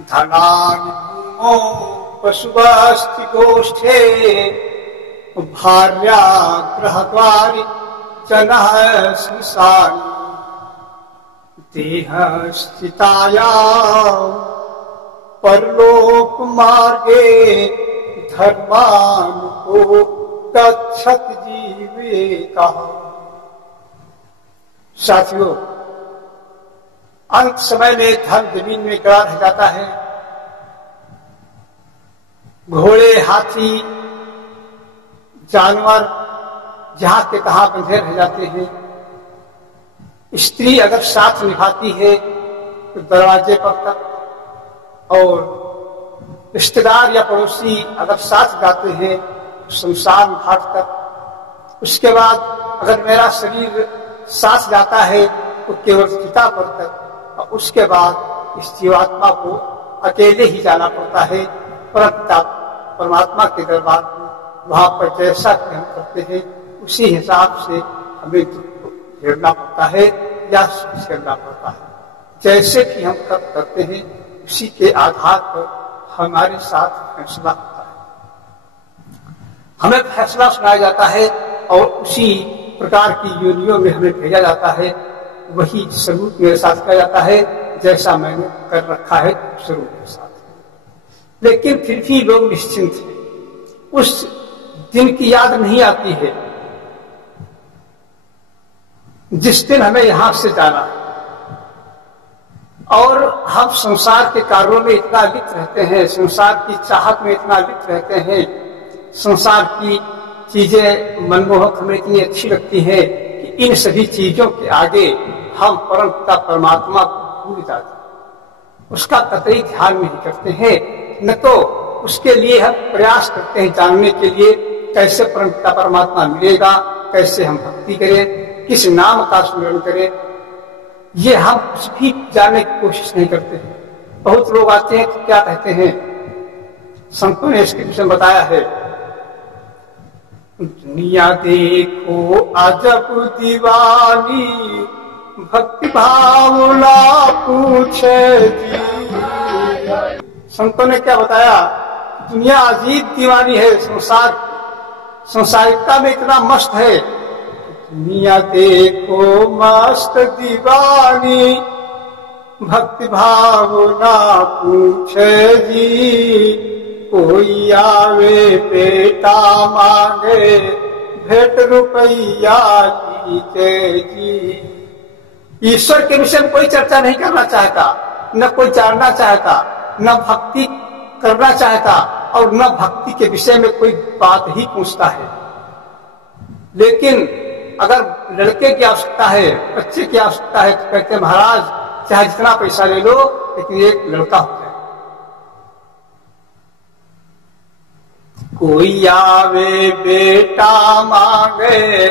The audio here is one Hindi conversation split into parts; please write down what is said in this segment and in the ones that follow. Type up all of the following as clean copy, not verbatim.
धनानि भूमौ पशुवस्ति गोष्ठे भार्या गृहद्वारि जनः श्मशानि देह स्थिताया परलोक मार्गे धर्मानुको गच्छत जीवितः। साथियों, अंत समय में धन जमीन में गिरा रह जाता है। घोड़े, हाथी, जानवर जहां के तहां बंधे रह जाते हैं। स्त्री अगर साथ निभाती है तो दरवाजे पर तक, और रिश्तेदार या पड़ोसी अगर साथ जाते हैं तो शमशान घाट तक। उसके बाद अगर मेरा शरीर साथ जाता है तो केवल चिता पर तक, और उसके बाद इस जीवात्मा को अकेले ही जाना पड़ता है परमात्मा के दरबार में। वहां पर जैसा कि हम करते हैं उसी हिसाब से हमें दुख को झेलना पड़ता है या झेलना पड़ता है। जैसे कि हम कर्म करते हैं उसी के आधार पर हमारे साथ फैसला होता है। हमें फैसला सुनाया जाता है और उसी प्रकार की योनियों में हमें भेजा जाता है। वही स्वरूप मेरे साथ किया जाता है जैसा मैंने कर रखा है स्वरूप के साथ। लेकिन फिर भी लोग निश्चिंत हैं, उस दिन की याद नहीं आती है जिस दिन हमें यहां से जाना है। और हम संसार के कार्यों में इतना लिप्त रहते हैं, संसार की चाहत में इतना लिप्त रहते हैं, संसार की चीजें मनमोहक हमें इतनी अच्छी लगती है कि इन सभी चीजों के आगे हम परम पिता परमात्मा को भूल जाते हैं, उसका कतई ध्यान नहीं करते हैं। न तो उसके लिए हम प्रयास करते हैं जानने के लिए कैसे परम पिता परमात्मा मिलेगा, कैसे हम भक्ति करें, किस नाम का स्मरण करें, ये हम कुछ भी जानने की कोशिश नहीं करते हैं। बहुत लोग आते हैं तो क्या कहते हैं, संतों ने इसके विषय में बताया है, दुनिया देखो अजब दीवानी भक्ति भावना पूछे जी। संतों ने क्या बताया, दुनिया अजीब दीवानी है, संसारिकता में इतना मस्त है। दुनिया देखो मस्त दीवानी भक्ति भावना पूछे जी। कोई आवे बेटा मांगे भेंट रुपया लीजे जी। ईश्वर के विषय में कोई चर्चा नहीं करना चाहता, न कोई जानना चाहता, न भक्ति करना चाहता, और न भक्ति के विषय में कोई बात ही पूछता है। लेकिन अगर लड़के की आवश्यकता है, बच्चे की आवश्यकता है, तो कहते हैं महाराज चाहे जितना पैसा ले लो लेकिन एक लड़का हो जाए। कोई आवे बेटा मांगे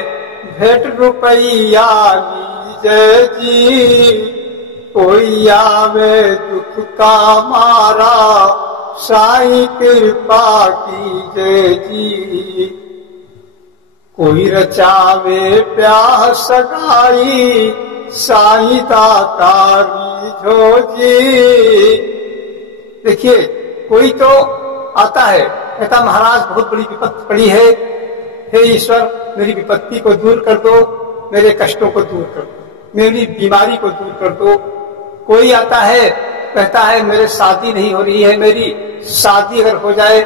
भेंट रुपया लीजे जी। कोई आवे दुख का मारा साईं कृपा कीजे जी। कोई रचावे प्याह सगाई साईं दातारी झोजी। देखिए, कोई तो आता है कहता महाराज बहुत बड़ी विपत्ति पड़ी है, हे ईश्वर मेरी विपत्ति को दूर कर दो, मेरे कष्टों को दूर कर दो, मेरी बीमारी को दूर कर दो। कोई आता है कहता है मेरे शादी नहीं हो रही है, मेरी शादी अगर हो जाए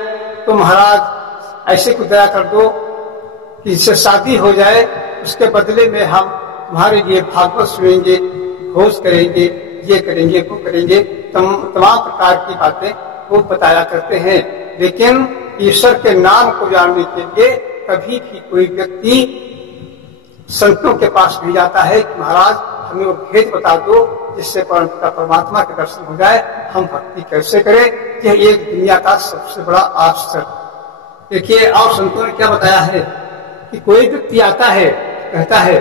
तो महाराज ऐसे को दया कर दो कि इससे शादी हो जाए, उसके बदले में हम तुम्हारे लिए भागवत सुनेंगे, भोज करेंगे, ये करेंगे, वो करेंगे, तमाम प्रकार की बातें वो बताया करते हैं। लेकिन ईश्वर के नाम को जानने के लिए कभी भी कोई व्यक्ति संतों के पास नहीं जाता है कि महाराज हमें वो भेद बता दो जिससे परमात्मा के दर्शन हो जाए, हम भक्ति कैसे करें। यह एक दुनिया का सबसे बड़ा आश्चर्य। देखिए, और संतों ने क्या बताया है कि कोई व्यक्ति आता है कहता है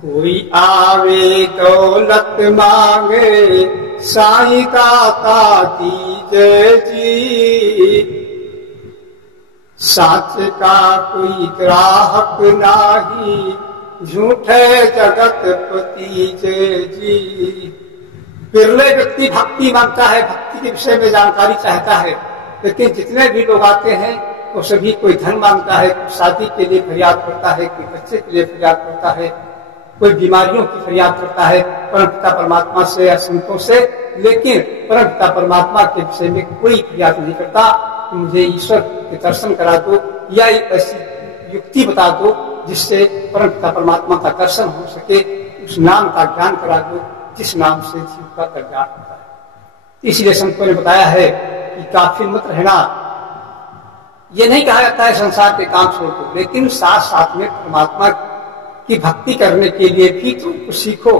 कोई आवे दौलत मांगे साईं दाता दीजे जी। साच का कोई ग्राहक नाही झूठे जगत पतीजे जी। बिरले व्यक्ति भक्ति मांगता है, भक्ति के विषय में जानकारी चाहता है, लेकिन जितने भी लोग आते हैं वो सभी कोई धन मांगता है, कोई शादी के लिए फरियाद करता है, कोई बच्चे के लिए फरियाद करता है, कोई बीमारियों की फरियाद करता है परम पिता परमात्मा से या संतों से, लेकिन परम पिता परमात्मा के विषय में कोई फरियाद नहीं करता कि मुझे ईश्वर के दर्शन करा दो या एक ऐसी युक्ति बता दो जिससे परम पिता परमात्मा का दर्शन हो सके, उस नाम का ज्ञान करा दो जिस नाम से जीव का कल्याण होता है। इसलिए संतों ने बताया है कि काफिर मत रहना। ये नहीं कहा जाता है संसार के काम छोड़ दो, लेकिन साथ साथ में परमात्मा की भक्ति करने के लिए भी तुम कुछ सीखो।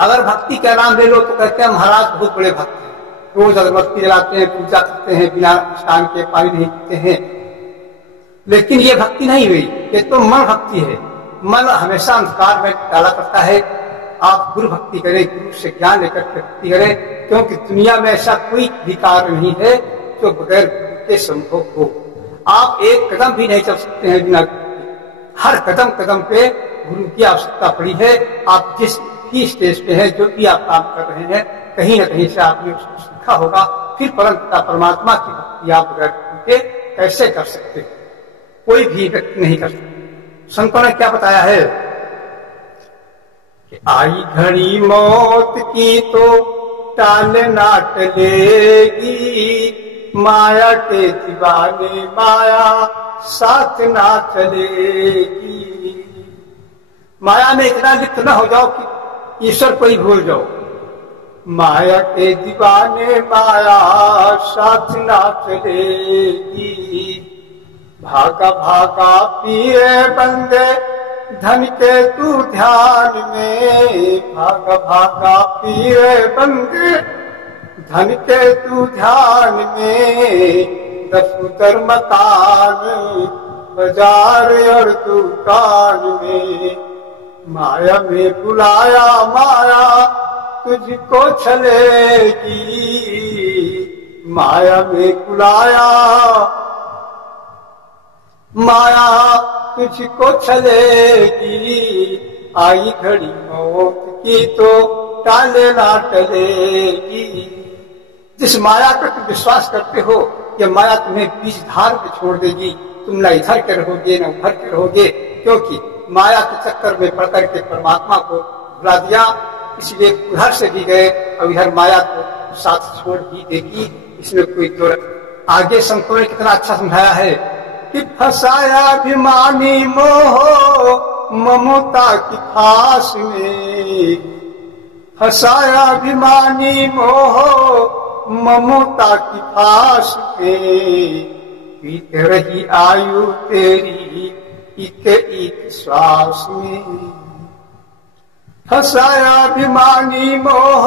अगर भक्ति का नाम ले लो तो कहते हैं महाराज बहुत बड़े भक्त हैं, रोज अगरबत्ती जलाते हैं, पूजा करते हैं, बिना स्नान के पानी नहीं पीते हैं, लेकिन ये भक्ति नहीं हुई, ये तो मन भक्ति है। मन हमेशा अंधकार में डाला करता है। आप गुरु भक्ति करें, गुरु से ज्ञान लेकर भक्ति करें, क्योंकि दुनिया में ऐसा कोई भी कार्य नहीं है जो बगैर गुरु के संभव हो। आप एक कदम भी नहीं चल सकते हैं बिना गुरु के। हर कदम कदम पे गुरु की आवश्यकता पड़ी है। आप जिस भी स्टेज पे हैं, जो भी आप काम कर रहे हैं, कहीं न कहीं से आपने उसको सीखा होगा। फिर परम पिता परमात्मा की भक्ति आप बगैर गुरु के कैसे कर सकते? कोई भी व्यक्ति नहीं कर सकता। संतों ने क्या बताया है कि आई घड़ी मौत की तो टाल ना टलेगी, माया के दीवाने माया साथ ना चलेगी। माया में इतना लिप्त न हो जाओ कि ईश्वर को ही भूल जाओ। माया के दीवाने माया साथ ना चलेगी। भागा भागा पिए बंदे धन के तू ध्यान में, भागा भागा पिए बंदे धन के तू ध्यान में। दफ्तर मकान बाजार और दुकान में, माया में बुलाया माया तुझको छलेगी। माया में बुलाया माया तुझको छलेगी। आई घड़ी मौत की तो टाले ना टलेगी। जिस माया पर तुम विश्वास करते हो कि माया तुम्हें बीच धार पे छोड़ देगी, तुम न इधर के रहोगे न उधर के रहोगे, क्योंकि माया के चक्कर में पड़कर के परमात्मा को भुला दिया, इसलिए उधर से भी गए और इधर माया को साथ छोड़ ही देगी। इसमें कोई दो। आगे संतों ने कितना अच्छा समझाया है कि फसाया अभिमानी मोह ममता की फांस में। फसाया अभिमानी मोह ममता की फांस में। बीत रही आयु तेरी एक एक श्वास में। फसाया अभिमानी मोह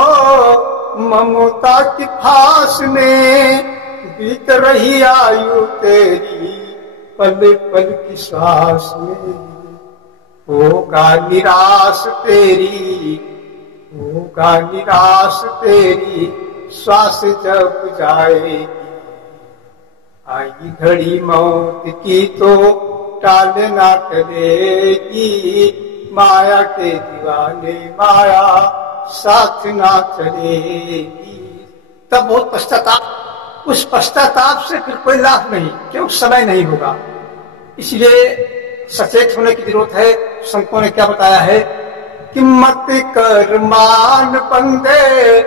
ममता की फांस में। बीत रही आयु तेरी पल पल की श्वास में। होगा निराश तेरी, होगा निराश तेरी श्वास जब जाएगी। आई घड़ी मौत की तो टाल ना टलेगी। माया के दीवाने माया साथ ना चलेगी। तब बहुत पश्चाताप, उस पश्चाताप से फिर कोई लाभ नहीं, क्यों समय नहीं होगा। इसलिए सचेत होने की जरूरत है। संतों ने क्या बताया है कि मत कर मान बंदे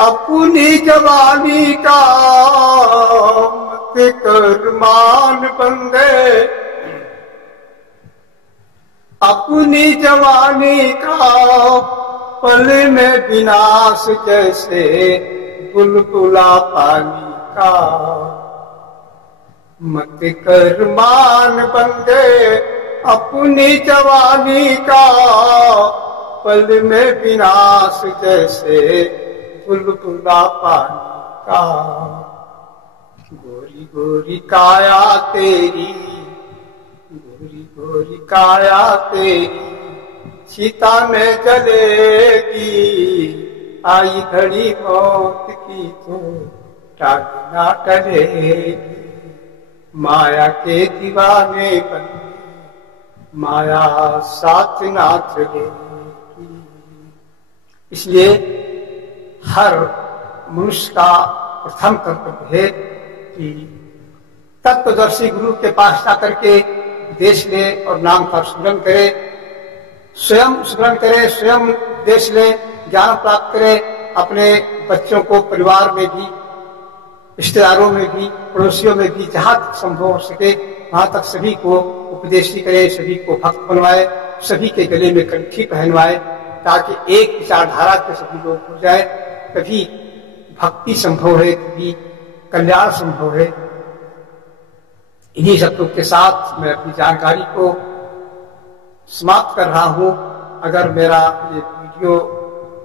अपनी जवानी का। मत कर मान बंदे अपनी जवानी का। पल में विनाश जैसे बुलबुला पानी का। मत कर मान बंदे अपनी जवानी का। पल में विनाश जैसे बुलबुला पानी का। गोरी गोरी काया तेरी, गोरी गोरी काया तेरी सीता में जलेगी। आई घड़ी मौत की तो टाल ना टलेगी। माया के दीवाने बंदे माया साथ ना चलेगी। इसलिए हर मनुष्य का प्रथम कर्तव्य है कि तत्वदर्शी गुरु के पास जाकर के उपदेश ले और नाम का स्मरण करे, स्वयं स्मरण करे, स्वयं उपदेश ले, ज्ञान प्राप्त करे, अपने बच्चों को परिवार में भी, रिश्तेदारों में भी, पड़ोसियों में भी, जहां तक संभव हो सके वहां तक सभी को उपदेशी करे, सभी को भक्त बनवाए, सभी के गले में कंठी पहनवाए, ताकि एक विचारधारा के सभी लोग हो जाए। तभी भक्ति संभव है, तभी कल्याण संभव है। इन्हीं शब्दों के साथ मैं अपनी जानकारी को समाप्त कर रहा हूं। अगर मेरा ये वीडियो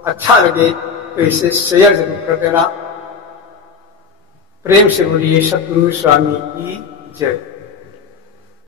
अच्छा लगे तो इसे शेयर जरूर कर देना। प्रेम से बोलिए सद्गुरु स्वामी की जय।